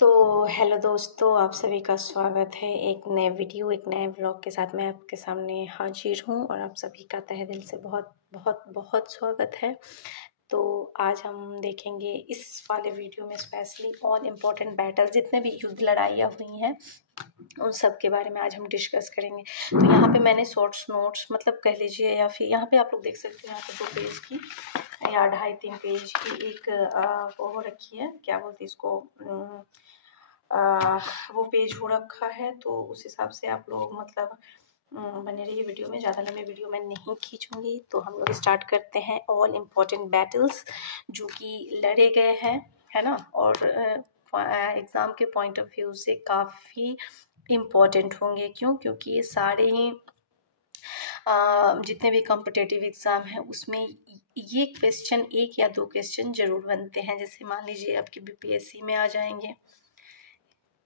तो हेलो दोस्तों, आप सभी का स्वागत है एक नए वीडियो एक नए व्लॉग के साथ। मैं आपके सामने हाजिर हूँ और आप सभी का तहे दिल से बहुत बहुत बहुत स्वागत है। तो आज हम देखेंगे इस वाले वीडियो में स्पेशली ऑल इम्पोर्टेंट बैटल, जितने भी युद्ध लड़ाइयाँ हुई हैं उन सब के बारे में आज हम डिस्कस करेंगे। तो यहाँ पे मैंने शॉर्ट्स नोट्स मतलब कह लीजिए, या फिर यहाँ पे आप लोग देख सकते हो, यहाँ पे 2 पेज की या 2.5-3 पेज की एक वो हो रखी है, क्या बोलते हैं इसको, वो पेज हो रखा है। तो उस हिसाब से आप लोग मतलब बने रहिए वीडियो में। ज़्यादा लंबे वीडियो मैं नहीं खींचूंगी। तो हम लोग स्टार्ट करते हैं ऑल इम्पोर्टेंट बैटल्स जो कि लड़े गए हैं, है ना। और एग्ज़ाम के पॉइंट ऑफ व्यू से काफ़ी इम्पोर्टेंट होंगे। क्यों? क्योंकि ये सारे ही जितने भी कॉम्पिटेटिव एग्ज़ाम हैं उसमें ये क्वेश्चन, 1 या 2 क्वेश्चन ज़रूर बनते हैं। जैसे मान लीजिए आपके बीपीएससी में आ जाएंगे,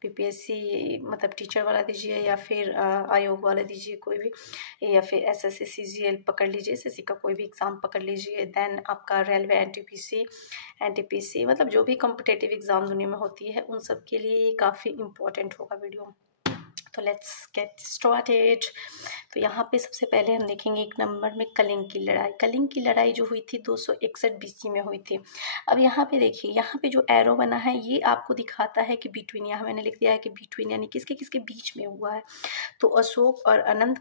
बीपीएससी मतलब टीचर वाला दीजिए या फिर आयोग वाला दीजिए कोई भी, या फिर एसएससी सीजीएल पकड़ लीजिए, एसएससी का कोई भी एग्ज़ाम पकड़ लीजिए, देन आपका रेलवे एनटीपीसी मतलब जो भी कॉम्पिटेटिव एग्ज़ाम दुनिया में होती है उन सब के लिए ये काफ़ी इम्पोर्टेंट होगा वीडियो। तो लेट्स गेट स्टार्टेड। तो यहाँ पे सबसे पहले हम देखेंगे 1 नंबर में कलिंग की लड़ाई। कलिंग की लड़ाई जो हुई थी 261 बीसी में हुई थी। अब यहाँ पे देखिए, यहाँ पे जो एरो बना है ये आपको दिखाता है कि बिटवीन, यहाँ मैंने लिख दिया है कि बिटवीन यानी किसके किसके बीच में हुआ है। तो अशोक और अनंत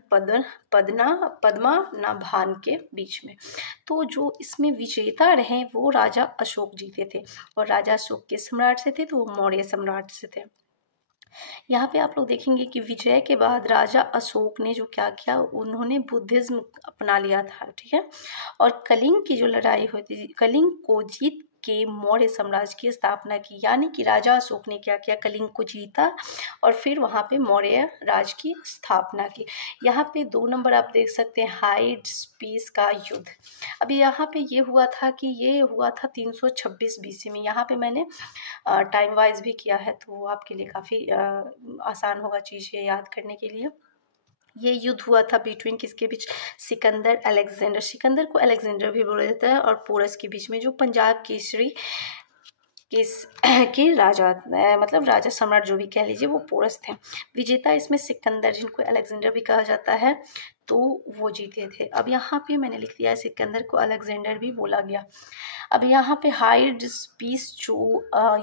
पद्मनाभान के बीच में। तो जो इसमें विजेता रहे वो राजा अशोक जीते थे, और राजा अशोक के सम्राट से थे तो वो मौर्य सम्राट से थे। यहाँ पे आप लोग देखेंगे कि विजय के बाद राजा अशोक ने जो क्या किया, उन्होंने बुद्धिज्म अपना लिया था, ठीक है। और कलिंग की जो लड़ाई हुई थी, कलिंग को जीत के मौर्य साम्राज्य की स्थापना की। यानी कि राजा अशोक ने क्या किया, कलिंग को जीता और फिर वहाँ पे मौर्य राज की स्थापना की। यहाँ पे 2 नंबर आप देख सकते हैं, हाइडेस्पिस का युद्ध। अभी यहाँ पे ये हुआ था कि ये हुआ था 326 बीसी में। यहाँ पे मैंने टाइम वाइज भी किया है, तो वो आपके लिए काफ़ी आसान होगा चीज़ें याद करने के लिए। ये युद्ध हुआ था बिटवीन किसके बीच, सिकंदर अलेक्जेंडर, सिकंदर को अलेक्जेंडर भी बोला जाता है, और पोरस के बीच में, जो पंजाब केसरी के राजा मतलब राजा सम्राट जो भी कह लीजिए वो पोरस थे। विजेता इसमें सिकंदर, जिनको अलेक्जेंडर भी कहा जाता है, तो वो जीते थे। अब यहाँ पे मैंने लिख दिया है सिकंदर को अलेक्जेंडर भी बोला गया। अब यहाँ पे हाइडेस्पिस जो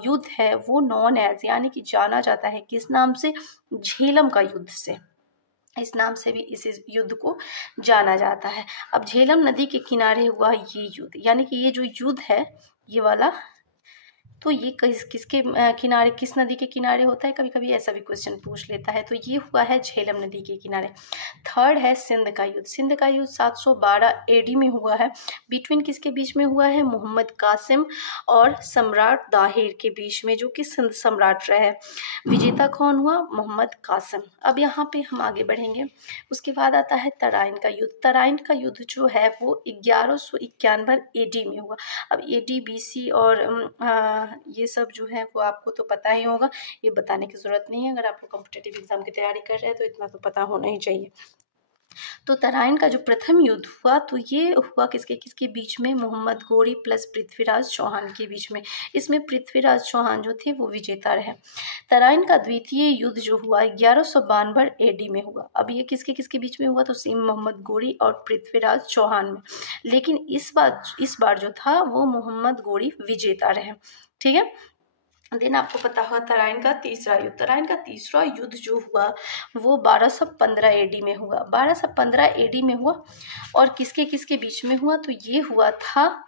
युद्ध है वो नॉन एज यानी कि जाना जाता है किस नाम से, झेलम का युद्ध से। इस नाम से भी इस युद्ध को जाना जाता है। अब झेलम नदी के किनारे हुआ ये युद्ध, यानी कि ये जो युद्ध है ये वाला, तो ये किसके किनारे, किस नदी के किनारे होता है, कभी कभी ऐसा भी क्वेश्चन पूछ लेता है। तो ये हुआ है झेलम नदी के किनारे। थर्ड है सिंध का युद्ध। सिंध का युद्ध 712 एडी में हुआ है। बिटवीन किसके बीच में हुआ है, मोहम्मद कासिम और सम्राट दाहिर के बीच में, जो कि सिंध सम्राट रहे। विजेता कौन हुआ, मोहम्मद कासिम। अब यहाँ पे हम आगे बढ़ेंगे। उसके बाद आता है तराइन का युद्ध। तराइन का युद्ध जो है वो 1191 एडी में हुआ। अब एडी बीसी और ये सब जो है वो आपको तो पता ही होगा, ये बताने की ज़रूरत नहीं है। अगर आप लोग कॉम्पिटेटिव एग्जाम की तैयारी कर रहे हैं तो इतना तो पता होना ही चाहिए। तो तराइन का जो प्रथम युद्ध हुआ तो ये हुआ किसके किसके बीच में, मोहम्मद गोरी प्लस पृथ्वीराज चौहान के बीच में। इसमें पृथ्वीराज चौहान जो थे वो विजेता रहे। तराइन का द्वितीय युद्ध जो हुआ 1192 एडी में हुआ। अब ये किसके किसके बीच में हुआ, तो सेम मोहम्मद गोरी और पृथ्वीराज चौहान में। लेकिन इस बार जो था वो मोहम्मद गोरी विजेता रहे, ठीक है। देन आपको पता होगा तराइन का तीसरा युद्ध। तराइन का तीसरा युद्ध जो हुआ वो 1215 एडी में हुआ। 1215 एडी में हुआ और किसके किसके बीच में हुआ, तो ये हुआ था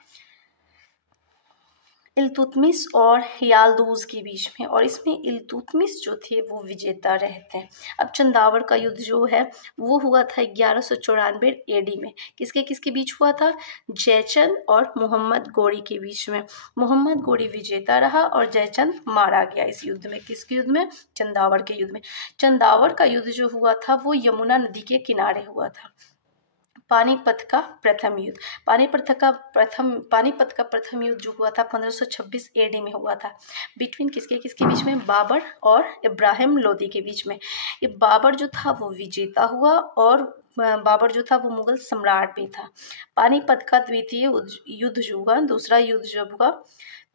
इल्तुतमिश और हियालदूज के बीच में, और इसमें इल्तुतमिश जो थे वो विजेता रहते हैं। अब चंदावर का युद्ध जो है वो हुआ था 1194 एडी में। किसके किसके बीच हुआ था, जयचंद और मोहम्मद गोरी के बीच में। मोहम्मद गोरी विजेता रहा और जयचंद मारा गया इस युद्ध में। किसके युद्ध में, चंदावर के युद्ध में। चंदावर का युद्ध जो हुआ था वो यमुना नदी के किनारे हुआ था। पानीपत का प्रथम युद्ध। पानीपत का प्रथम युद्ध जो हुआ था 1526 एडी में हुआ था। बिटवीन किसके किसके बीच में, बाबर और इब्राहिम लोदी के बीच में। ये बाबर जो था वो विजेता हुआ और बाबर जो था वो मुगल सम्राट भी था। पानीपत का द्वितीय युद्ध जो हुआ, दूसरा युद्ध जब हुआ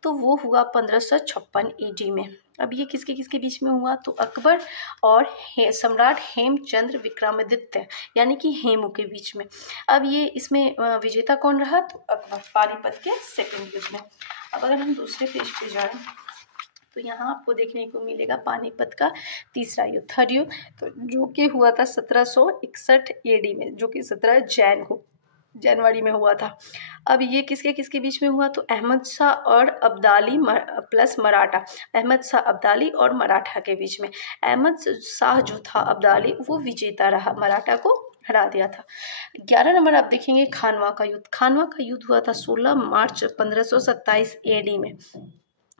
तो वो हुआ 1556 AD में। अब ये किसके किसके बीच में हुआ, तो अकबर और सम्राट हेमचंद्र विक्रमादित्य यानी कि हेमू के बीच में। अब ये इसमें विजेता कौन रहा, तो अकबर, पानीपत के सेकंड युद्ध में। अब अगर हम दूसरे पेज पे जाएं तो यहाँ आपको देखने को मिलेगा पानीपत का तीसरा युद्ध, थर्ड युद्ध, तो जो कि हुआ था 1761 AD में, जो कि 17 जनवरी में हुआ था। अब ये किसके किसके बीच में हुआ, तो अहमद शाह और अब्दाली प्लस मराठा, अहमद शाह अब्दाली और मराठा के बीच में। अहमद शाह जो था अब्दाली वो विजेता रहा, मराठा को हरा दिया था। 11 नंबर आप देखेंगे खानवा का युद्ध। खानवा का युद्ध हुआ था 16 मार्च 1527 AD में।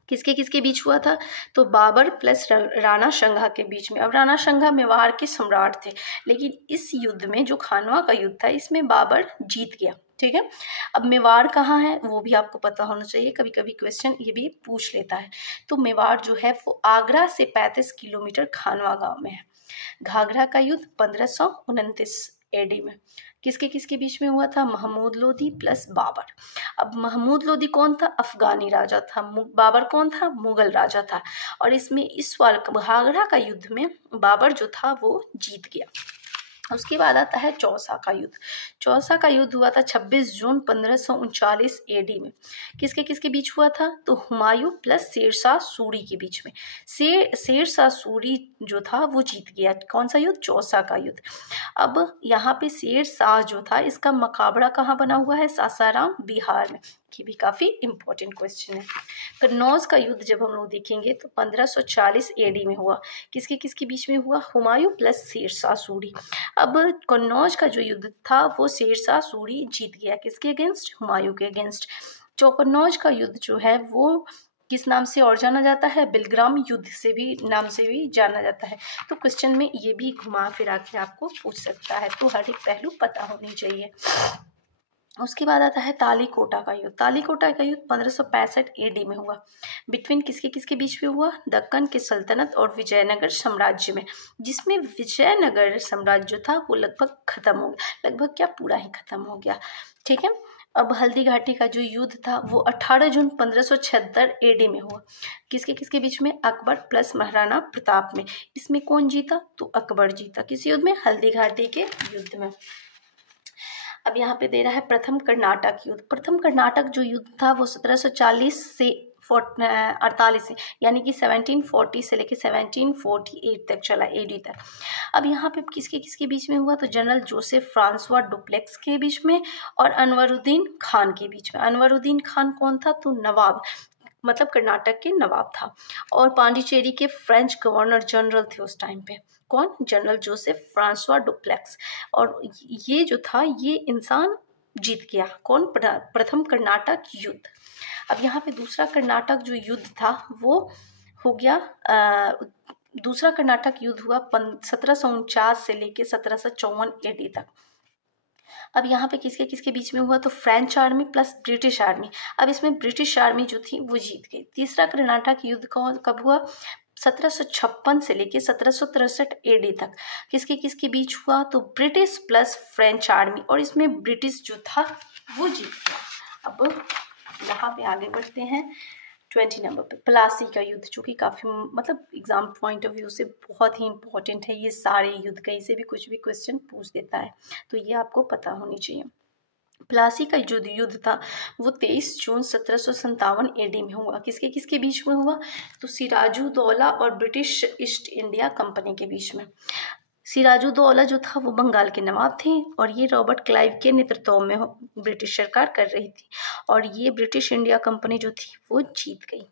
किसके किसके बीच हुआ था, तो बाबर प्लस राणा संघा के बीच में। अब राणा संघा मेवाड़ के सम्राट थे, लेकिन इस युद्ध में जो खानवा का युद्ध था इसमें बाबर जीत गया। ठीक है, अब मेवाड़ कहाँ है वो भी आपको पता होना चाहिए, कभी कभी क्वेश्चन ये भी पूछ लेता है। तो मेवाड़ जो है वो आगरा से 35 किलोमीटर खानवा गांव में है। घाघरा का युद्ध 1529 AD में किसके किसके बीच में हुआ था, महमूद लोदी प्लस बाबर। अब महमूद लोदी कौन था, अफगानी राजा था, बाबर कौन था, मुगल राजा था। और इसमें इस वाल घाघरा का युद्ध में बाबर जो था वो जीत गया। उसके बाद आता है चौसा का युद्ध। चौसा का युद्ध हुआ था 26 जून 1539 AD में। किसके किसके बीच हुआ था, तो हुमायूं प्लस शेरशाह सूरी के बीच में। शेरशाह सूरी जो था वो जीत गया। कौन सा युद्ध, चौसा का युद्ध। अब यहाँ पे शेरशाह जो था इसका मकाबड़ा कहाँ बना हुआ है, सासाराम बिहार में। ये भी काफी इंपॉर्टेंट क्वेश्चन है। कन्नौज का युद्ध जब हम लोग देखेंगे तो 1540 AD में हुआ। किसके किसके बीच में हुआ, हुमायूं प्लस शेरशाह सूरी। अब कन्नौज का जो युद्ध था वो शेरशाह सूरी जीत गया, किसके अगेंस्ट, हुमायूं के अगेंस्ट। जो कन्नौज का युद्ध जो है वो किस नाम से और जाना जाता है, बिलग्राम युद्ध से भी नाम से भी जाना जाता है। तो क्वेश्चन में ये भी घुमा फिरा के आपको पूछ सकता है, तो हर एक पहलू पता होनी चाहिए। उसके बाद आता है तालीकोटा का युद्ध। तालीकोटा का युद्ध 1565 AD में हुआ। बिटवीन किसके किसके बीच में हुआ, दक्कन के सल्तनत और विजयनगर साम्राज्य में, जिसमें विजयनगर साम्राज्य था वो लगभग खत्म हो गया, लगभग क्या पूरा ही खत्म हो गया। ठीक है, अब हल्दी घाटी का जो युद्ध था वो 18 जून 1576 AD में हुआ। किसके किसके बीच में, अकबर प्लस महाराणा प्रताप में। इसमें कौन जीता, तो अकबर जीता। किस युद्ध में, हल्दी घाटी के युद्ध में। अब यहाँ पे दे रहा है प्रथम कर्नाटक युद्ध। प्रथम कर्नाटक जो युद्ध था वो 1740 से 48 यानी कि 1740 से लेकर 1748 तक चला, AD तक। अब यहाँ पे किसके किसके बीच में हुआ, तो जनरल जोसेफ फ्रांसवा डुप्लेक्स के बीच में और अनवरुद्दीन खान के बीच में। अनवरुद्दीन खान कौन था, तो नवाब, मतलब कर्नाटक के नवाब था। और पांडिचेरी के फ्रेंच गवर्नर जनरल थे उस टाइम पे, कौन, जनरल जोसेफ फ्रांसवा डुप्लेक्स। और ये जो था ये इंसान जीत गया, कौन, प्रथम कर्नाटक युद्ध। अब यहाँ पे दूसरा कर्नाटक जो युद्ध था वो हो गया दूसरा कर्नाटक युद्ध हुआ 1749 से लेके 1754 AD तक। अब यहाँ पे किसके किसके बीच में हुआ, तो French army plus British army. अब इसमें ब्रिटिश आर्मी जो थी वो जीत गई। तीसरा कर्नाटक युद्ध कब हुआ, 1756 से लेके 1763 AD तक। किसके किसके बीच हुआ, तो ब्रिटिश प्लस फ्रेंच आर्मी, और इसमें ब्रिटिश जो था वो जीत गया। अब यहाँ पे आगे बढ़ते हैं 20 नंबर पे, प्लासी का युद्ध, जो कि काफ़ी मतलब एग्जाम पॉइंट ऑफ व्यू से बहुत ही इंपॉर्टेंट है। ये सारे युद्ध कहीं से भी कुछ भी क्वेश्चन पूछ देता है, तो ये आपको पता होनी चाहिए। प्लासी का जो युद्ध था वो 23 जून 1757 AD में हुआ। किसके किसके बीच में हुआ, तो सिराजुद्दौला और ब्रिटिश ईस्ट इंडिया कंपनी के बीच में। सिराजुद्दौला जो था वो बंगाल के नवाब थे और ये रॉबर्ट क्लाइव के नेतृत्व में ब्रिटिश सरकार कर रही थी, और ये ब्रिटिश इंडिया कंपनी जो थी वो जीत गई।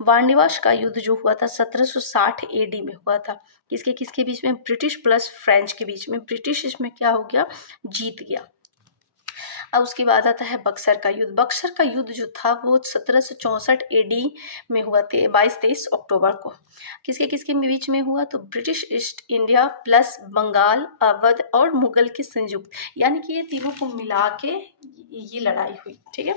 वारनिवास का युद्ध जो हुआ था 1760 AD में हुआ था। किसके किसके बीच में, ब्रिटिश प्लस फ्रेंच के बीच में। ब्रिटिश इसमें क्या हो गया, जीत गया। अब उसके बाद आता है बक्सर का युद्ध। बक्सर का युद्ध जो था वो 1764 AD में हुआ थे, 22-23 अक्टूबर को। किसके किसके बीच में हुआ, तो British East India plus Bengal, Awadh और मुगल के संयुक्त, यानी कि ये तीनों को मिला के ये लड़ाई हुई। ठीक है,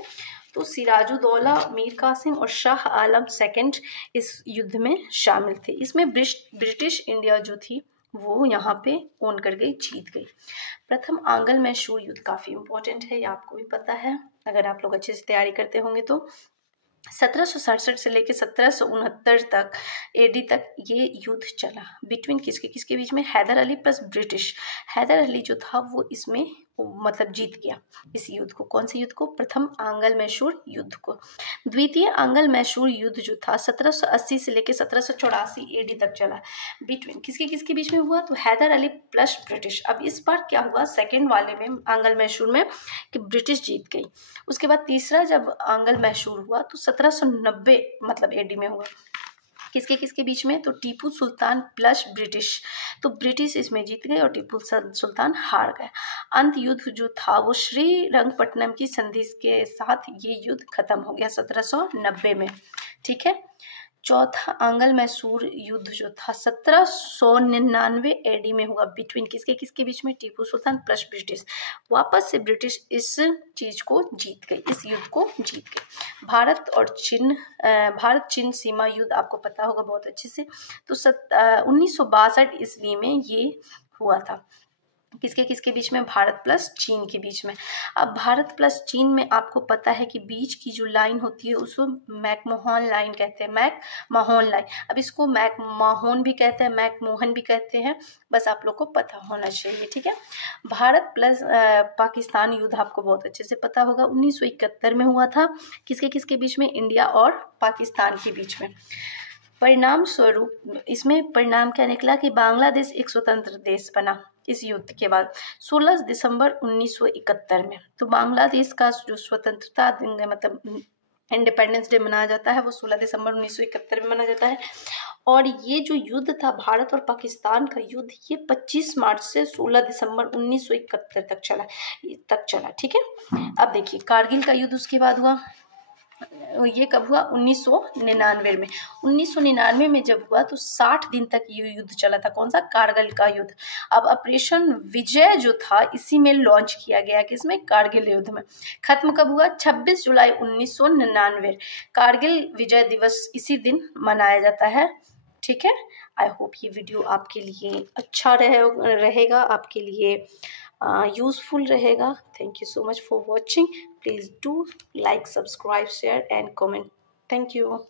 तो सिराजुद्दौला, मीर कासिम और शाह आलम सेकंड इस युद्ध में शामिल थे। इसमें ब्रिटिश इंडिया जो थी वो यहाँ पे ओन कर गई, जीत गई। प्रथम आंग्ल मैसूर युद्ध काफी इंपॉर्टेंट है, ये आपको भी पता है अगर आप लोग अच्छे से तैयारी करते होंगे तो। 1767 से लेकर 1769 तक एडी तक ये युद्ध चला। बिटवीन किसके किसके बीच में? Hyder Ali plus British. हैदर अली जो था वो इसमें मतलब जीत गया इस युद्ध को। कौन से युद्ध को? प्रथम आंग्ल मैसूर युद्ध को। द्वितीय आंग्ल मैसूर युद्ध जो था 1780 से लेकर 1784 एडी तक चला। बिटवीन किसके किसके बीच में हुआ? तो हैदर अली प्लस ब्रिटिश। अब इस बार क्या हुआ सेकेंड वाले में आंग्ल मैसूर में कि ब्रिटिश जीत गई। उसके बाद तीसरा जब आंग्ल मैसूर हुआ तो 1790 मतलब एडी में हुआ। किसके किसके बीच में? तो टीपू सुल्तान प्लस ब्रिटिश। तो ब्रिटिश इसमें जीत गए और टीपू सुल्तान हार गए। अंत युद्ध जो था वो श्रीरंगपट्टनम की संधि के साथ ये युद्ध खत्म हो गया 1790 में। ठीक है। चौथा आंग्ल मैसूर युद्ध जो था 1799 एडी में हुआ। बिटवीन किसके किसके बीच में? Tipu Sultan plus British. वापस से ब्रिटिश इस चीज को जीत गई, इस युद्ध को जीत गई। भारत चीन सीमा युद्ध आपको पता होगा बहुत अच्छे से। तो 1962 ईस्वी में ये हुआ था। किसके किसके बीच में? भारत प्लस चीन के बीच में। अब भारत प्लस चीन में आपको पता है कि बीच की जो लाइन होती है उसको मैकमोहन लाइन कहते हैं, मैकमोहन लाइन। अब इसको मैकमोहन भी कहते हैं, मैकमोहन भी कहते हैं, बस आप लोग को पता होना चाहिए। ठीक है। भारत प्लस पाकिस्तान युद्ध आपको बहुत अच्छे से पता होगा, 1971 में हुआ था। किसके किसके बीच में? इंडिया और पाकिस्तान के बीच में। परिणाम स्वरूप इसमें परिणाम क्या निकला कि बांग्लादेश एक स्वतंत्र देश बना इस युद्ध के बाद 16 दिसंबर 1971 में। तो बांग्लादेश का जो स्वतंत्रता दिन मतलब इंडिपेंडेंस डे मनाया जाता है वो 16 दिसंबर 1971 में मनाया जाता है। और ये जो युद्ध था भारत और पाकिस्तान का युद्ध, ये 25 मार्च से 16 दिसंबर 1971 तक चला। ठीक है। अब देखिए कारगिल का युद्ध उसके बाद हुआ। ये कब हुआ? 1999 में। 1999 में जब हुआ तो 60 दिन तक ये युद्ध चला था। कौन सा? कारगिल का युद्ध। अब ऑपरेशन विजय जो था इसी में लॉन्च किया गया, किसमें? कारगिल युद्ध में। खत्म कब हुआ? 26 जुलाई 1999। कारगिल विजय दिवस इसी दिन मनाया जाता है। ठीक है। आई होप ये वीडियो आपके लिए अच्छा रहेगा, आपके लिए यूजफुल रहेगा। Thank you so much for watching. Please do like, subscribe, share and comment. Thank you.